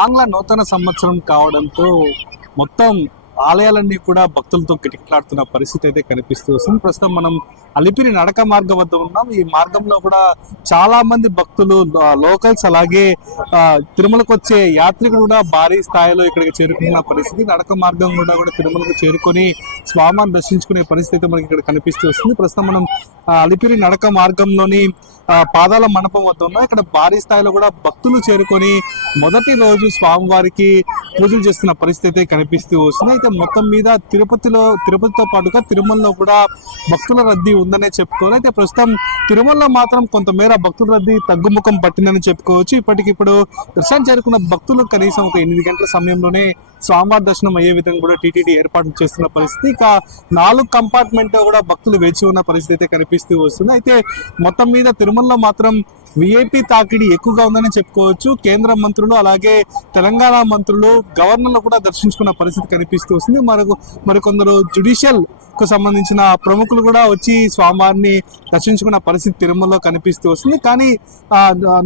ఆంగ్ల నూతన సంవత్సరం కావడంతో మొత్తం ఆలయాలన్నీ కూడా భక్తులతో కిటకిటలాడుతున్న పరిస్థితి అయితే కనిపిస్తూ వస్తుంది. ప్రస్తుతం మనం అలిపిరి నడక మార్గం వద్ద ఉన్నాం. ఈ మార్గంలో కూడా చాలా మంది భక్తులు, లోకల్స్, అలాగే తిరుమలకు వచ్చే యాత్రికులు కూడా భారీ స్థాయిలో ఇక్కడికి చేరుకున్న పరిస్థితి. నడక మార్గం కూడా తిరుమలకు చేరుకొని స్వామిని దర్శించుకునే పరిస్థితి అయితే మనకి ఇక్కడ కనిపిస్తూ వస్తుంది. ప్రస్తుతం మనం అలిపిరి నడక మార్గంలోని పాదాల మండపం వద్ద ఉన్నాం. ఇక్కడ భారీ స్థాయిలో కూడా భక్తులు చేరుకొని మొదటి రోజు స్వామివారికి పూజలు చేస్తున్న పరిస్థితి అయితే కనిపిస్తూ వస్తుంది. అయితే మొత్తం మీద తిరుపతితో పాటుగా తిరుమలలో కూడా భక్తుల రద్దీ ఉందనే చెప్పుకోవాలి. అయితే ప్రస్తుతం తిరుమలలో మాత్రం కొంతమేర భక్తుల రద్దీ తగ్గుముఖం పట్టిందని చెప్పుకోవచ్చు. ఇప్పటికిప్పుడు దర్శనం చేరుకున్న భక్తులు కనీసం ఒక 8 గంటల సమయంలోనే స్వామివారి దర్శనం అయ్యే విధంగా కూడా టీటీడీ ఏర్పాటు చేస్తున్న పరిస్థితి. ఇక 4 కంపార్ట్మెంట్ కూడా భక్తులు వేచి ఉన్న పరిస్థితి అయితే కనిపిస్తూ వస్తుంది. అయితే మొత్తం మీద తిరుమలలో మాత్రం విఐపి తాకిడి ఎక్కువగా ఉందని చెప్పుకోవచ్చు. కేంద్ర మంత్రులు, అలాగే తెలంగాణ మంత్రులు, గవర్నర్లు కూడా దర్శించుకున్న పరిస్థితి కనిపిస్తూ వస్తుంది. మరికొందరు జ్యుడిషియల్ కు సంబంధించిన ప్రముఖులు కూడా వచ్చి స్వామివారిని దర్శించుకున్న పరిస్థితి తిరుమలలో కనిపిస్తూ వస్తుంది. కానీ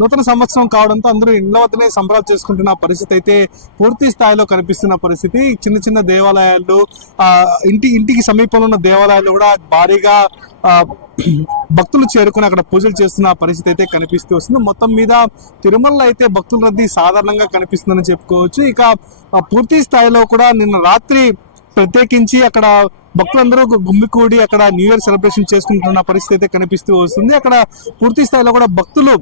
నూతన సంవత్సరం కావడంతో అందరూ ఇండ్ల వద్దనే సంబరాలు చేసుకుంటున్న పరిస్థితి అయితే పూర్తి స్థాయిలో కనిపిస్తున్న పరిస్థితి. చిన్న చిన్న దేవాలయాలు, ఇంటికి సమీపంలో ఉన్న దేవాలయాలు కూడా భారీగా భక్తులు చేరుకుని అక్కడ పూజలు చేస్తున్న పరిస్థితి అయితే కనిపిస్తూ వస్తుంది. మొత్తం మీద తిరుమలలో అయితే భక్తుల రద్దీ సాధారణంగా కనిపిస్తుందని చెప్పుకోవచ్చు. ఇక పూర్తి స్థాయిలో కూడా నిన్న రాత్రి ప్రత్యేకించి అక్కడ భక్తులందరూ గుమ్మికూడి అక్కడ న్యూ ఇయర్ సెలబ్రేషన్ చేసుకుంటున్న పరిస్థితి అయితే కనిపిస్తూ వస్తుంది. అక్కడ పూర్తి స్థాయిలో కూడా భక్తులు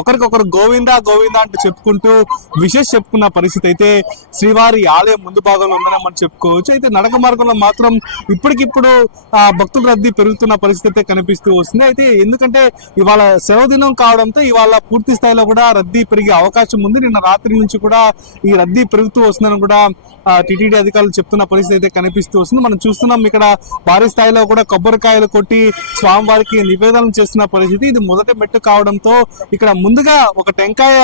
ఒకరికొకరు గోవిందా గోవిందా అంటూ చెప్పుకుంటూ విశేష చెప్పుకున్న పరిస్థితి అయితే శ్రీవారి ఆలయం ముందు భాగంలో ఉందని మనం చెప్పుకోవచ్చు. అయితే నడక మార్గంలో మాత్రం ఇప్పటికిప్పుడు భక్తుల రద్దీ పెరుగుతున్న పరిస్థితి అయితే కనిపిస్తూ వస్తుంది. అయితే ఎందుకంటే ఇవాళ సెలవు దినం కావడంతో ఇవాళ పూర్తి స్థాయిలో కూడా రద్దీ పెరిగే అవకాశం ఉంది. నిన్న రాత్రి నుంచి కూడా ఈ రద్దీ పెరుగుతూ వస్తుందని కూడా టీటీడీ అధికారులు చెప్తున్న పరిస్థితి అయితే కనిపిస్తూ వస్తుంది. మనం చూస్తున్నాం ఇక్కడ భారీ స్థాయిలో కూడా కొబ్బరికాయలు కొట్టి స్వామివారికి నివేదన చేస్తున్న పరిస్థితి. ఇది మొదటి మెట్టు కావడంతో ఇక్కడ ముందుగా ఒక టెంకాయ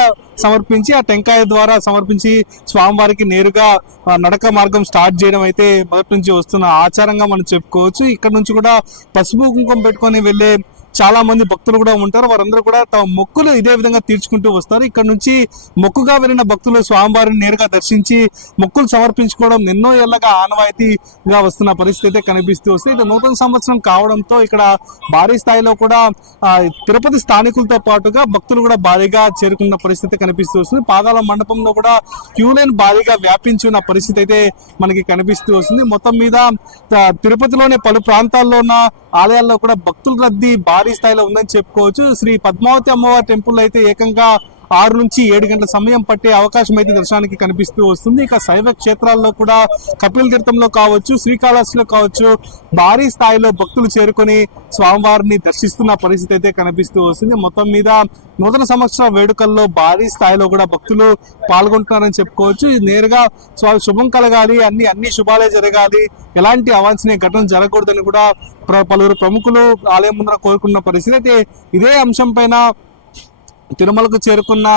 సమర్పించి, ఆ టెంకాయ ద్వారా సమర్పించి స్వామివారికి నేరుగా నడక మార్గం స్టార్ట్ చేయడం అయితే మొదటి నుంచి వస్తున్న ఆచారంగా మనం చెప్పుకోవచ్చు. ఇక్కడ నుంచి కూడా పసుపు కుంకుమ పెట్టుకొని వెళ్ళే చాలా మంది భక్తులు కూడా ఉంటారు. వారందరూ కూడా తమ మొక్కులు ఇదే విధంగా తీర్చుకుంటూ వస్తారు. ఇక్కడ నుంచి మొక్కుగా వెళ్ళిన భక్తులు స్వామివారిని నేరుగా దర్శించి మొక్కులు సమర్పించుకోవడం ఎన్నో ఏళ్లగా ఆనవాయితీగా వస్తున్న పరిస్థితి అయితే కనిపిస్తూ వస్తుంది. ఇది నూతన సంవత్సరం కావడంతో ఇక్కడ భారీ స్థాయిలో కూడా తిరుపతి స్థానికులతో పాటుగా భక్తులు కూడా భారీగా చేరుకున్న పరిస్థితి కనిపిస్తూ వస్తుంది. పాదాల మండపంలో కూడా క్యూ లైన్ భారీగా వ్యాపించి ఉన్న పరిస్థితి అయితే మనకి కనిపిస్తూ వస్తుంది. మొత్తం మీద తిరుపతిలోనే పలు ప్రాంతాల్లో ఉన్న ఆలయాల్లో కూడా భక్తుల రద్దీ భారీ స్థాయిలో ఉందని చెప్పుకోవచ్చు. శ్రీ పద్మావతి అమ్మవారి టెంపుల్ అయితే ఏకంగా 6 నుంచి 7 గంటల సమయం పట్టే అవకాశం అయితే దర్శనానికి కనిపిస్తూ వస్తుంది. ఇక శైవ క్షేత్రాల్లో కూడా కపిల్ తీర్థంలో కావచ్చు, శ్రీకాళహస్తిలో కావచ్చు భారీ స్థాయిలో భక్తులు చేరుకొని స్వామివారిని దర్శిస్తున్న పరిస్థితి అయితే కనిపిస్తూ వస్తుంది. మొత్తం మీద నూతన సంవత్సర వేడుకల్లో భారీ స్థాయిలో కూడా భక్తులు పాల్గొంటున్నారని చెప్పుకోవచ్చు. నేరుగా శుభం కలగాలి, అన్ని శుభాలే జరగాలి, ఎలాంటి అవాంఛనీయ ఘటనలు జరగకూడదని కూడా పలువురు ప్రముఖులు ఆలయం ముందర కోరుకున్న పరిస్థితి. అయితే ఇదే అంశం పైన తిరుమలకు చేరుకున్న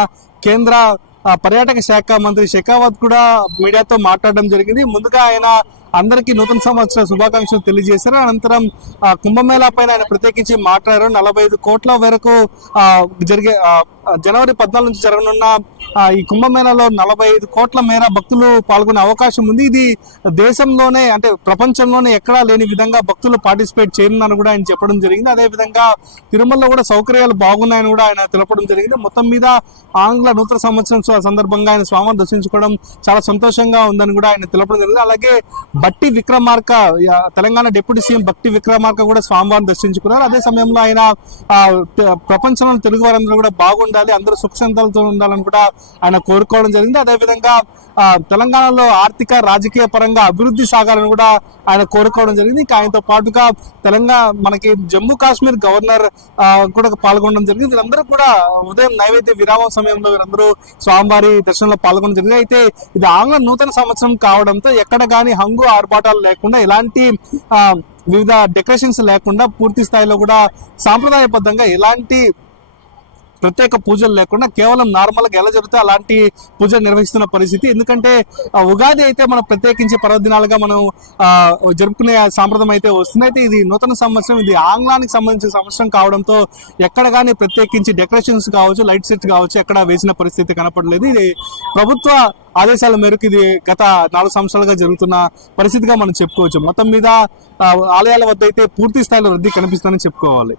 కేంద్ర పర్యాటక శాఖ మంత్రి షెకావత్ కూడా మీడియాతో మాట్లాడడం జరిగింది. ముందుగా ఆయన అందరికీ నూతన సంవత్సర శుభాకాంక్షలు తెలియజేశారు. అనంతరం కుంభమేళా పైన ఆయన ప్రత్యేకించి మాట్లాడారు. 45 కోట్ల వరకు జరిగే జనవరి 14 నుంచి జరగనున్న ఈ కుంభమేళాలో 45 కోట్ల మేర భక్తులు పాల్గొనే అవకాశం ఉంది. ఇది దేశంలోనే, అంటే ప్రపంచంలోనే ఎక్కడా లేని విధంగా భక్తులు పార్టిసిపేట్ చేయనున్నారని కూడా ఆయన చెప్పడం జరిగింది. అదేవిధంగా తిరుమలలో కూడా సౌకర్యాలు బాగున్నాయని కూడా ఆయన తెలపడం జరిగింది. మొత్తం మీద ఆంగ్ల నూతన సంవత్సరం సందర్భంగా ఆయన స్వామిని దర్శించుకోవడం చాలా సంతోషంగా ఉందని కూడా ఆయన తెలపడం జరిగింది. అలాగే బట్టి విక్రమార్క, తెలంగాణ డిప్యూటీ సీఎం బట్టి విక్రమార్క కూడా స్వామివారిని దర్శించుకున్నారు. అదే సమయంలో ఆయన ప్రపంచంలో తెలుగు వారందరూ కూడా బాగుండాలి, అందరూ సుఖ సంతాలతో ఉండాలని కూడా ఆయన కోరుకోవడం జరిగింది. అదేవిధంగా తెలంగాణలో ఆర్థిక రాజకీయ పరంగా అభివృద్ధి సాగాలని కూడా ఆయన కోరుకోవడం జరిగింది. ఇంకా ఆయనతో పాటుగా మనకి జమ్మూ కాశ్మీర్ గవర్నర్ కూడా పాల్గొనడం జరిగింది. వీరందరూ కూడా ఉదయం నైవేద్య విరామం సమయంలో వీరందరూ స్వామివారి దర్శనంలో పాల్గొనడం జరిగింది. అయితే ఇది ఆంగ్ల నూతన సంవత్సరం కావడంతో ఎక్కడ కానీ హంగు ఆర్భాటాలు లేకుండా, ఎలాంటి వివిధ డెకరేషన్స్ లేకుండా పూర్తి స్థాయిలో కూడా సాంప్రదాయబద్ధంగా ఎలాంటి ప్రత్యేక పూజలు లేకుండా కేవలం నార్మల్గా ఎలా జరుగుతుందో అలాంటి పూజలు నిర్వహిస్తున్న పరిస్థితి. ఎందుకంటే ఉగాది అయితే మనం ప్రత్యేకించి పర్వదినాలుగా మనం జరుపుకునే సాంప్రదాయం అయితే వస్తుంది. అయితే ఇది నూతన సంవత్సరం, ఇది ఆంగ్లానికి సంబంధించిన సంవత్సరం కావడంతో ఎక్కడ కానీ ప్రత్యేకించి డెకరేషన్స్ కావచ్చు, లైట్ సెట్స్ కావచ్చు ఎక్కడ వేసిన పరిస్థితి కనపడలేదు. ఇది ప్రభుత్వ ఆదేశాల మేరకు ఇది గత 4 సంవత్సరాలుగా జరుగుతున్న పరిస్థితిగా మనం చెప్పుకోవచ్చు. మొత్తం మీద ఆలయాల వద్ద అయితే పూర్తి స్థాయిలో రద్దీ కనిపిస్తుందని చెప్పుకోవాలి.